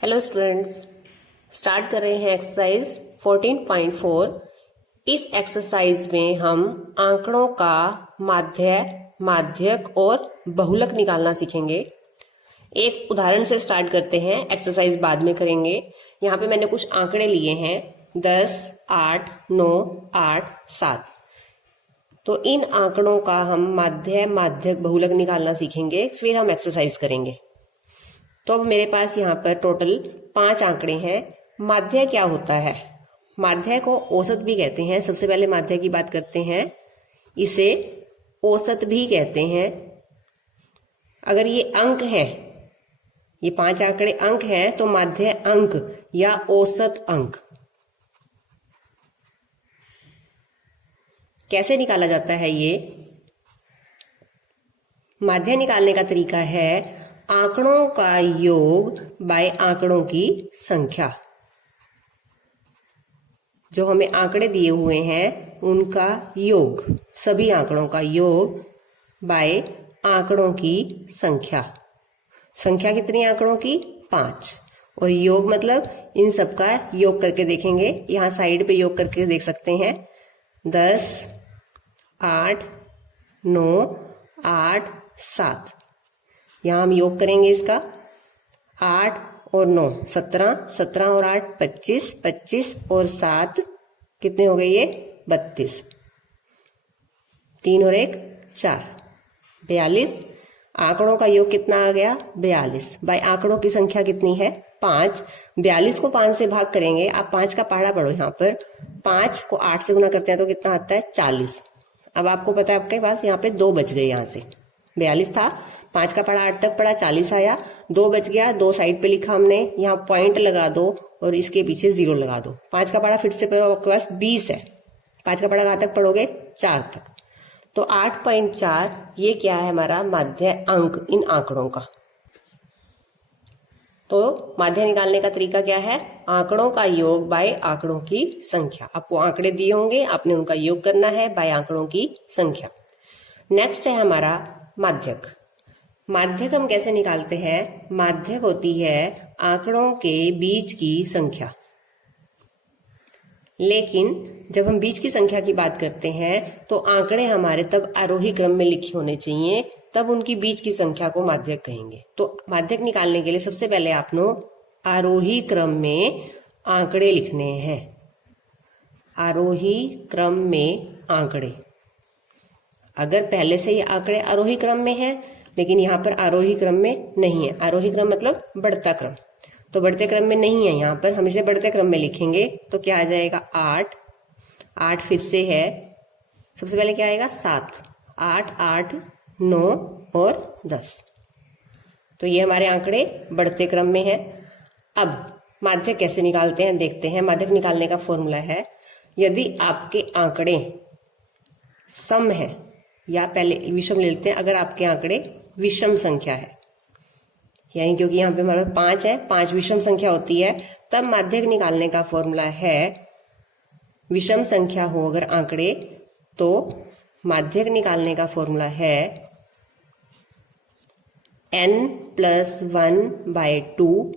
Hello students, start कर रहे हैं एक्सरसाइज 14.4। इस एक्सरसाइज में हम आंकड़ों का माध्य, माध्यक और बहुलक निकालना सीखेंगे। एक उदाहरण से स्टार्ट करते हैं, एक्सरसाइज बाद में करेंगे। यहाँ पे मैंने कुछ आंकड़े लिए हैं 10, 8, 9, 8, 7। तो इन आंकड़ों का हम माध्य, माध्यक, बहुलक निकालना सीखेंगे, फिर हम एक्सरसाइज करेंगे। तो अब मेरे पास यहाँ पर टोटल 5 आंकड़े हैं। माध्य क्या होता है? माध्य को औसत भी कहते हैं। सबसे पहले माध्य की बात करते हैं, इसे औसत भी कहते हैं। अगर ये अंक है, ये 5 आंकड़े अंक हैं, तो माध्य अंक या औसत अंक। कैसे निकाला जाता है ये? माध्य निकालने का तरीका है आंकड़ों का योग बाय आंकड़ों की संख्या। जो हमें आंकड़े दिए हुए हैं उनका योग, सभी आंकड़ों का योग बाय आंकड़ों की संख्या। संख्या कितनी आंकड़ों की? 5। और योग मतलब इन सबका योग करके देखेंगे। यहां साइड पे योग करके देख सकते हैं। 10, 8, 9, 8, 7। यहां हम योग करेंगे इसका। 8 और 9 17, 17 और 8 25, 25 और 7 कितने हो गए? ये 32। 3 और 1 4, 42। आंकड़ों का योग कितना आ गया? 42 बाय आंकड़ों की संख्या कितनी है? 5। 42 को 5 से भाग करेंगे। आप 5 का पहाड़ा पढ़ो। यहाँ पर 5 को 8 से गुना करते हैं तो कितना आता है? 40। अब आपको पता है आपके पास यहाँ पे 2 बच गए। यहाँ से 42 था, 5 का पढ़ा 8 तक पढ़ा, 40 आया, 2 बच गया। 2 साइड पे लिखा हमने, यहाँ पॉइंट लगा दो और इसके पीछे 0 लगा दो। 5 का पढ़ा फिर से पढ़ो, आपके पास 20 है। 5 का पढ़ा कहाँ तक पढ़ोगे? 4 तक। तो 8.4 ये क्या है? हमारा माध्य अंक इन आंकड़ों का। तो माध्य निकालने का तरीका क्या है? आंकड़ों का योग बाय आंकड़ों की संख्या। आपको आंकड़े दिए होंगे, आपने उनका योग करना है बाय आंकड़ों की संख्या। नेक्स्ट है हमारा माध्यक। माध्यक हम कैसे निकालते हैं? माध्यक होती है आंकड़ों के बीच की संख्या। लेकिन जब हम बीच की संख्या की बात करते हैं तो आंकड़े हमारे तब आरोही क्रम में लिखे होने चाहिए, तब उनकी बीच की संख्या को माध्यक कहेंगे। तो माध्यक निकालने के लिए सबसे पहले आपको आरोही क्रम में आंकड़े लिखने हैं। आरोही क्रम में आंकड़े। अगर पहले से ये आंकड़े आरोही क्रम में है, लेकिन यहाँ पर आरोही क्रम में नहीं है। आरोही क्रम मतलब बढ़ता क्रम, तो बढ़ते क्रम में नहीं है। यहाँ पर हम इसे बढ़ते क्रम में लिखेंगे तो क्या आ जाएगा? 8, 8 फिर से है, सबसे पहले क्या आएगा? 7, 8, 8, 9 और 10। तो ये हमारे आंकड़े बढ़ते क्रम में है। अब माध्यक कैसे निकालते हैं देखते हैं। माध्यक निकालने का फॉर्मूला है, यदि आपके आंकड़े सम है, या पहले विषम ले लेते हैं। अगर आपके आंकड़े विषम संख्या है, यानी क्योंकि यहाँ पे हमारे 5 है, 5 विषम संख्या होती है, तब माध्यक निकालने का फॉर्मूला है, विषम संख्या हो अगर आंकड़े तो माध्यक निकालने का फॉर्मूला है n+1/2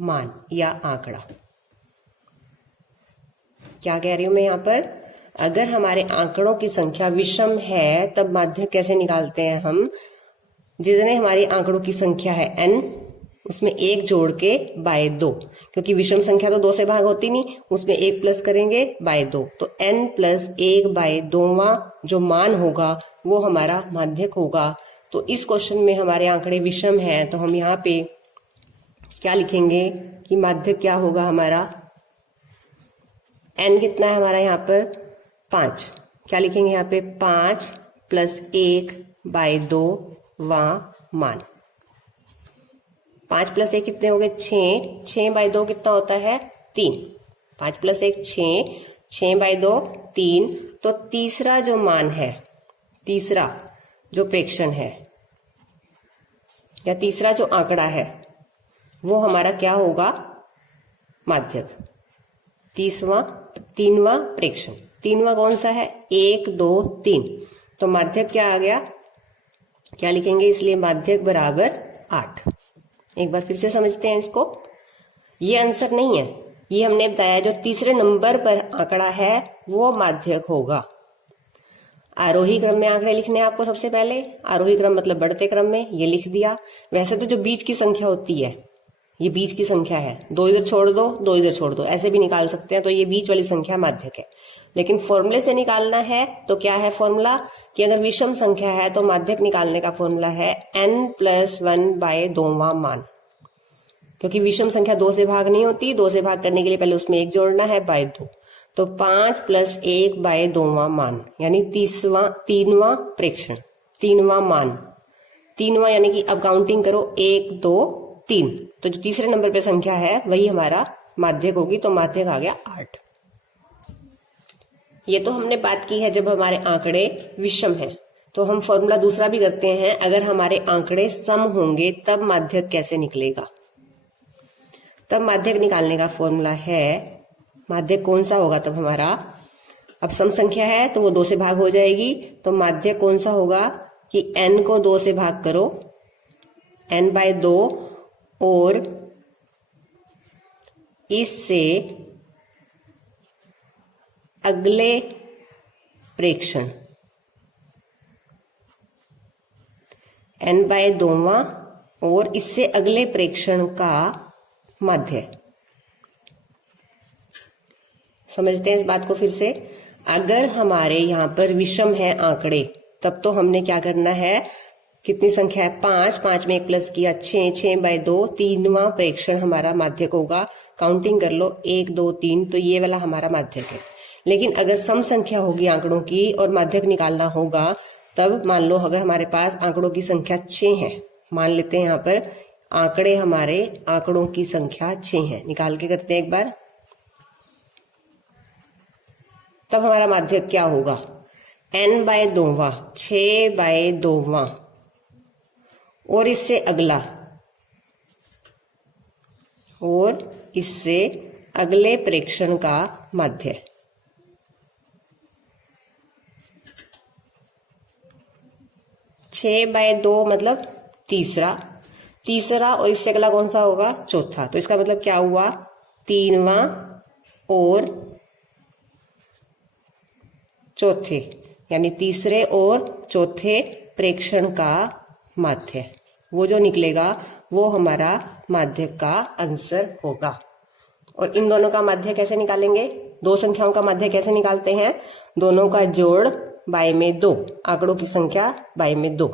मान या आंकड़ा। क्या कह रही हूं मैं यहाँ पर? अगर हमारे आंकड़ों की संख्या विषम है तब माध्यक कैसे निकालते हैं हम? जितने हमारी आंकड़ों की संख्या है n, उसमें 1 जोड़ के बाय 2, क्योंकि विषम संख्या तो 2 से भाग होती नहीं, उसमें 1 प्लस करेंगे बाय 2, तो n+1/2 जो मान होगा वो हमारा माध्यक होगा। तो इस क्वेश्चन में हमारे आंकड़े विषम है, तो हम यहाँ पे क्या लिखेंगे कि माध्यक क्या होगा हमारा? n कितना है हमारा यहाँ पर? 5। क्या लिखेंगे यहाँ पे? 5 + 1/2 मान। 5 + 1 कितने हो गए? 6। 6/2 कितना होता है? 3। 5 + 1 6, 6/2 3। तो तीसरा जो मान है, तीसरा जो प्रेक्षण है या तीसरा जो आंकड़ा है वो हमारा क्या होगा? माध्यक। तीनवा प्रेक्षण। तीनवा कौन सा है? 1, 2, 3। तो माध्यक क्या आ गया? क्या लिखेंगे, इसलिए माध्यक बराबर 8। एक बार फिर से समझते हैं इसको। ये आंसर नहीं है, ये हमने बताया जो तीसरे नंबर पर आंकड़ा है वो माध्यक होगा। आरोही क्रम में आंकड़े लिखने हैं आपको सबसे पहले। आरोही क्रम मतलब बढ़ते क्रम में, ये लिख दिया। वैसे तो जो बीच की संख्या होती है, ये बीच की संख्या है, 2 इधर छोड़ दो 2 इधर छोड़ दो, ऐसे भी निकाल सकते हैं, तो ये बीच वाली संख्या माध्यक है। लेकिन फॉर्मूले से निकालना है तो क्या है फॉर्मूला, कि अगर विषम संख्या है तो माध्यक निकालने का फॉर्मूला है n+1/2 2वां मान। क्योंकि विषम संख्या 2 से भाग नहीं होती, 2 से भाग करने के लिए पहले उसमें 1 जोड़ना है, बाय 2, तो 5 + 1/2वां मान, यानी तीनवां प्रेक्षण, तीनवां मान, तीनवां, यानी कि अब काउंटिंग करो 1 2 3, तो जो तीसरे नंबर पे संख्या है वही हमारा माध्यक होगी, तो माध्यक आ गया 8। ये तो हमने बात की है जब हमारे आंकड़े विषम हैं। तो हम फॉर्मूला दूसरा भी करते हैं, अगर हमारे आंकड़े सम होंगे तब माध्यक कैसे निकलेगा। तब माध्यक निकालने का फॉर्मूला है, माध्यक कौन सा होगा तब हमारा, अब सम संख्या है तो वो 2 से भाग हो जाएगी, तो माध्यक कौन सा होगा कि n को 2 से भाग करो, n/2, और इससे अगले प्रेक्षण n/2वां और इससे अगले प्रेक्षण का माध्य। समझते हैं इस बात को फिर से। अगर हमारे यहां पर विषम है आंकड़े, तब तो हमने क्या करना है, कितनी संख्या है 5, 5 में 1 प्लस किया 6, 6/2, तीनवां प्रेक्षण हमारा माध्यक होगा। काउंटिंग कर लो 1 2 3, तो ये वाला हमारा माध्यक है। लेकिन अगर सम संख्या होगी आंकड़ों की और माध्यक निकालना होगा, तब मान लो अगर हमारे पास आंकड़ों की संख्या 6 है, मान लेते हैं यहाँ पर आंकड़े, हमारे आंकड़ों की संख्या 6 है, निकाल के करते हैं एक बार, तब हमारा माध्यक क्या होगा, n/2वां, 6/2वां, और इससे अगला, और इससे अगले प्रेक्षण का माध्य। छह बाय 2 मतलब तीसरा, और इससे अगला कौन सा होगा, चौथा। तो इसका मतलब क्या हुआ, तीनवां और चौथे, यानी तीसरे और चौथे प्रेक्षण का माध्य, वो जो निकलेगा वो हमारा माध्य का आंसर होगा। और इन दोनों का माध्य कैसे निकालेंगे, दो संख्याओं का माध्य कैसे निकालते हैं, दोनों का जोड़ बाय में 2, आंकड़ों की संख्या बाय में 2।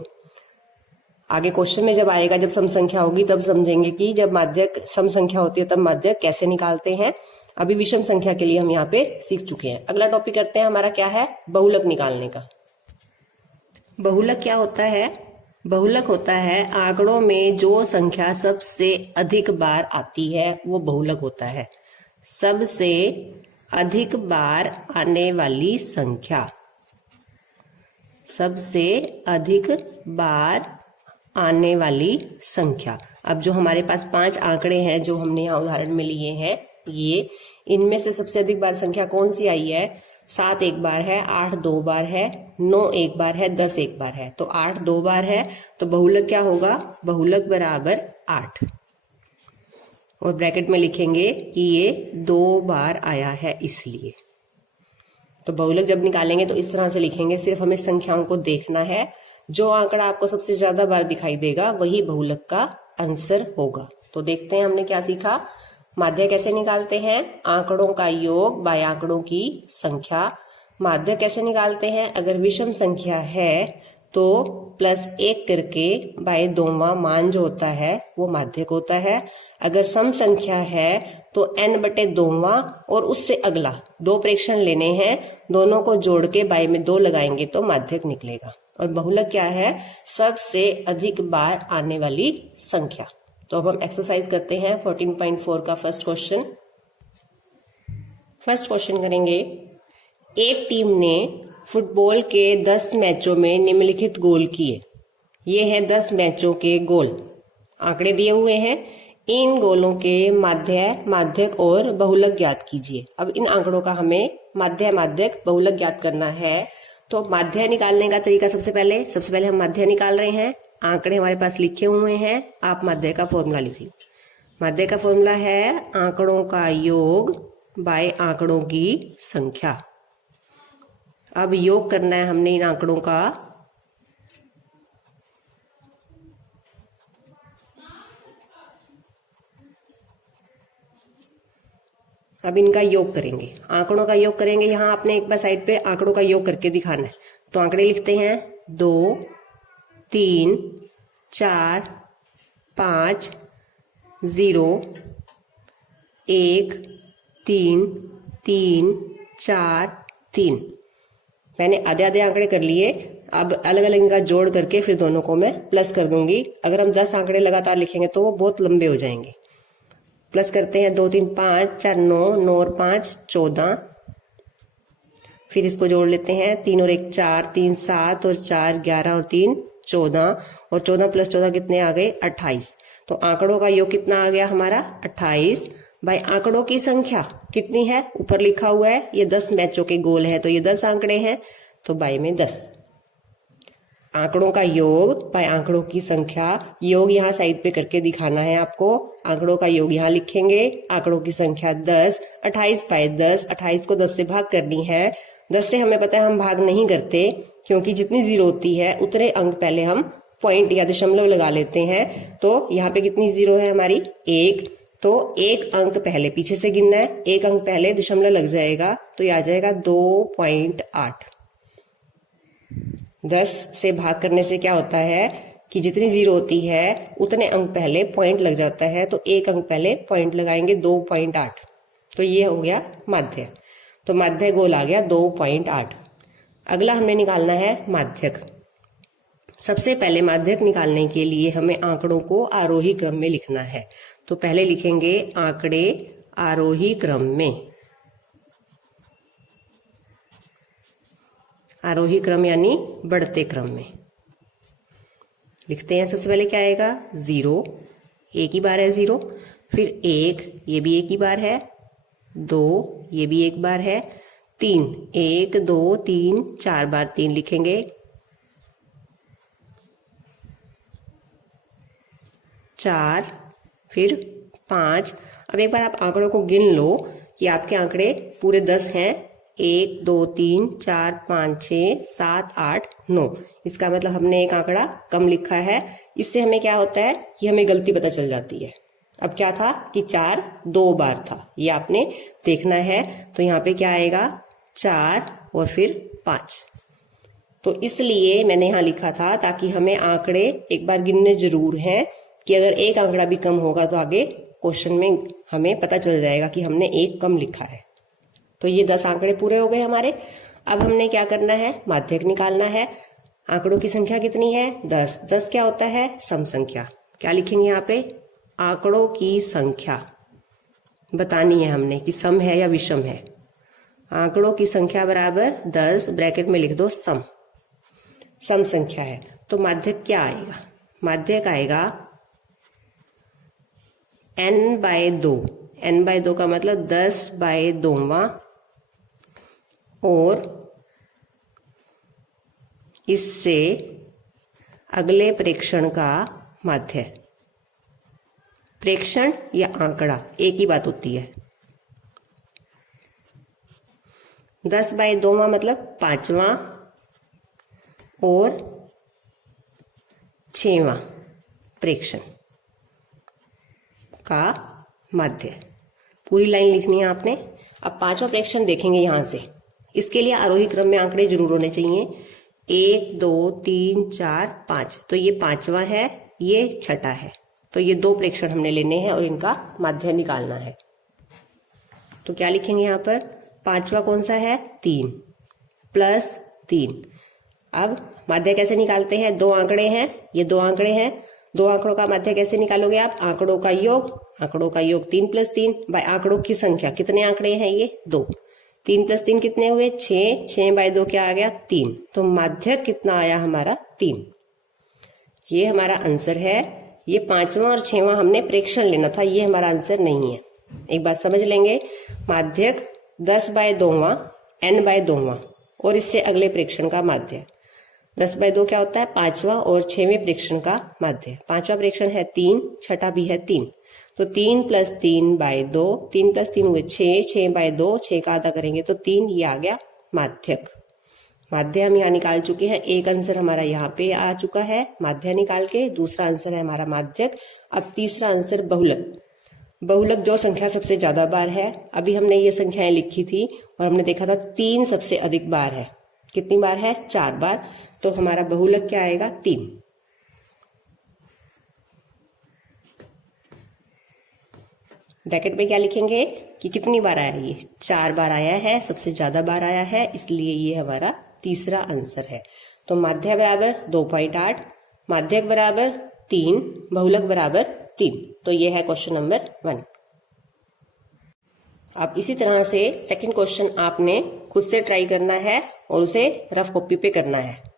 आगे क्वेश्चन में जब आएगा, जब सम संख्या होगी तब समझेंगे कि जब माध्यक सम संख्या होती है तब माध्यक कैसे निकालते हैं। अभी विषम संख्या के लिए हम यहाँ पे सीख चुके हैं। अगला टॉपिक करते हैं, हमारा क्या है, बहुलक निकालने का। बहुलक क्या होता है, बहुलक होता है आंकड़ों में जो संख्या सबसे अधिक बार आती है वो बहुलक होता है। सबसे अधिक बार आने वाली संख्या, सबसे अधिक बार आने वाली संख्या। अब जो हमारे पास 5 आंकड़े हैं जो हमने यहाँ उदाहरण में लिए हैं, ये इनमें से सबसे अधिक बार संख्या कौन सी आई है, 7 एक बार है, 8 2 बार है, 9 एक बार है, 10 एक बार है। तो 8 2 बार है, तो बहुलक क्या होगा, बहुलक बराबर 8। और ब्रैकेट में लिखेंगे कि ये 2 बार आया है इसलिए। तो बहुलक जब निकालेंगे तो इस तरह से लिखेंगे, सिर्फ हमें संख्याओं को देखना है, जो आंकड़ा आपको सबसे ज्यादा बार दिखाई देगा वही बहुलक का आंसर होगा। तो देखते हैं हमने क्या सीखा, माध्य कैसे निकालते हैं, आंकड़ों का योग बाय आंकड़ों की संख्या। माध्य कैसे निकालते हैं, अगर विषम संख्या है तो +1 करके बाय 2वां मान जो होता है वो माध्यक होता है। अगर सम संख्या है तो n/2वां और उससे अगला 2 प्रेक्षण लेने हैं, दोनों को जोड़ के बाय में 2 लगाएंगे तो माध्यक निकलेगा। और बहुलक क्या है, सबसे अधिक बार आने वाली संख्या। तो अब हम एक्सरसाइज करते हैं 14.4 का फर्स्ट क्वेश्चन। फर्स्ट क्वेश्चन करेंगे, एक टीम ने फुटबॉल के 10 मैचों में निम्नलिखित गोल किए। ये हैं 10 मैचों के गोल, आंकड़े दिए हुए हैं। इन गोलों के माध्य, माध्यक और बहुलक ज्ञात कीजिए। अब इन आंकड़ों का हमें माध्य, माध्यक, बहुलक ज्ञात करना है। तो माध्य निकालने का तरीका सबसे पहले हम माध्य निकाल रहे हैं। आंकड़े हमारे पास लिखे हुए हैं, आप माध्य का फॉर्मूला लिख लो। माध्य का फॉर्मूला है आंकड़ों का योग बाय आंकड़ों की संख्या। अब योग करना है हमने इन आंकड़ों का। अब इनका योग करेंगे, आंकड़ों का योग करेंगे। यहां आपने एक बार साइड पे आंकड़ों का योग करके दिखाना है। तो आंकड़े लिखते हैं 2 3 4 5 0 1 3 3 4 3। मैंने आधे आधे आंकड़े कर लिए। अब अलग अलग इनका जोड़ करके फिर दोनों को मैं प्लस कर दूंगी। अगर हम 10 आंकड़े लगातार लिखेंगे तो वो बहुत लंबे हो जाएंगे। प्लस करते हैं 2 3 5 4 9 9 और 5 14। फिर इसको जोड़ लेते हैं 3 और 1 4 3 7 और 4 11 और 3 14 और 14 प्लस 14 कितने आ गए 28। तो आंकड़ों का योग कितना आ गया हमारा 28 बाय आंकड़ों की संख्या कितनी है ऊपर लिखा हुआ है। ये 10 मैचों के गोल है तो ये 10 आंकड़े हैं तो बाय में 10। आंकड़ों का योग बाय आंकड़ों की संख्या। योग यहाँ साइड पे करके दिखाना है आपको। आंकड़ों का योग यहाँ लिखेंगे, आंकड़ों की संख्या 10, 28 बाय 10। 28 को 10 से भाग करनी है। 10 से हमें पता है हम भाग नहीं करते क्योंकि जितनी जीरो होती है उतने अंक पहले हम पॉइंट या दशमलव लगा लेते हैं। तो यहाँ पे कितनी जीरो है हमारी 1। तो एक अंक पहले पीछे से गिनना है, एक अंक पहले दशमलव लग जाएगा तो ये आ जाएगा 2.8। 10 से भाग करने से क्या होता है कि जितनी जीरो होती है उतने अंक पहले पॉइंट लग जाता है। तो एक अंक पहले पॉइंट लगाएंगे 2.8। तो ये हो गया माध्य। तो माध्य गोल आ गया 2.8। अगला हमें निकालना है माध्यक। सबसे पहले माध्यक निकालने के लिए हमें आंकड़ों को आरोही क्रम में लिखना है। तो पहले लिखेंगे आंकड़े आरोही क्रम में। आरोही क्रम यानी बढ़ते क्रम में लिखते हैं। सबसे पहले क्या आएगा 0, एक ही बार है 0। फिर 1, ये भी एक ही बार है। 2, ये भी एक बार है। 3, 1 2 3 4 बार 3 लिखेंगे। 4, फिर 5। अब एक बार आप आंकड़ों को गिन लो कि आपके आंकड़े पूरे 10 हैं। 1 2 3 4 5 6 7 8 9। इसका मतलब हमने एक आंकड़ा कम लिखा है। इससे हमें क्या होता है कि हमें गलती पता चल जाती है। अब क्या था कि 4 2 बार था, ये आपने देखना है। तो यहाँ पे क्या आएगा 4 और फिर 5। तो इसलिए मैंने यहाँ लिखा था ताकि हमें आंकड़े एक बार गिनने जरूर हैं कि अगर एक आंकड़ा भी कम होगा तो आगे क्वेश्चन में हमें पता चल जाएगा कि हमने एक कम लिखा है। तो ये 10 आंकड़े पूरे हो गए हमारे। अब हमने क्या करना है माध्यक निकालना है। आंकड़ों की संख्या कितनी है 10। 10 क्या होता है सम संख्या। क्या लिखेंगे यहाँ पे आंकड़ों की संख्या बतानी है हमने कि सम है या विषम है। आंकड़ों की संख्या बराबर 10 ब्रैकेट में लिख दो सम संख्या है। तो माध्यक क्या आएगा, माध्यक आएगा n/2। n/2 का मतलब 10/2 और इससे अगले प्रेक्षण का माध्य। प्रेक्षण या आंकड़ा एक ही बात होती है। 10/2 मतलब 5वां और 6वां प्रेक्षण का माध्य। पूरी लाइन लिखनी है आपने। अब 5वां प्रेक्षण देखेंगे यहां से। इसके लिए आरोही क्रम में आंकड़े जरूर होने चाहिए। 1 2 3 4 5। तो ये 5वां है, ये 6ठा है। तो ये 2 प्रेक्षण हमने लेने हैं और इनका माध्य निकालना है। तो क्या लिखेंगे यहाँ पर 5वां कौन सा है 3 + 3। अब माध्य कैसे निकालते हैं, 2 आंकड़े हैं, ये 2 आंकड़े हैं। 2 आंकड़ों का माध्य कैसे निकालोगे आप, आंकड़ों का योग 3 + 3 बाय आंकड़ों की संख्या। कितने आंकड़े हैं ये 2। 3 + 3 कितने हुए 6। 6/2 क्या आ गया 3। तो माध्य कितना आया हमारा 3। ये हमारा आंसर है। ये 5वां और 6वां हमने प्रेक्षण लेना था, ये हमारा आंसर नहीं है। एक बात समझ लेंगे, माध्यक 10/2 n/2 और इससे अगले प्रेक्षण का माध्य। 10/2 क्या होता है? 5वां और 6वें प्रेक्षण का माध्य। 5वां प्रेक्षण है 3, छठा भी है 3, तो 3 + 3/2, 3 + 3 हुए 6, 6/2, 6 का आधा करेंगे तो 3, ये आ गया माध्यक। माध्य हम यहाँ निकाल चुके हैं। एक आंसर हमारा यहाँ पे आ चुका है माध्य निकाल के, दूसरा आंसर है हमारा माध्यक। अब तीसरा आंसर बहुलक। बहुलक जो संख्या सबसे ज्यादा बार है, अभी हमने ये संख्याएं लिखी थी और हमने देखा था 3 सबसे अधिक बार है। कितनी बार है? 4 बार। तो हमारा बहुलक क्या आएगा? 3। ब्रैकेट में क्या लिखेंगे कि कितनी बार आया? ये 4 बार आया है, सबसे ज्यादा बार आया है, इसलिए ये हमारा तीसरा आंसर है। तो माध्य बराबर 2.8, माध्यक बराबर 3, बहुलक बराबर 3। तो ये है क्वेश्चन नंबर 1। अब इसी तरह से सेकंड क्वेश्चन आपने खुद से ट्राई करना है और उसे रफ कॉपी पे करना है।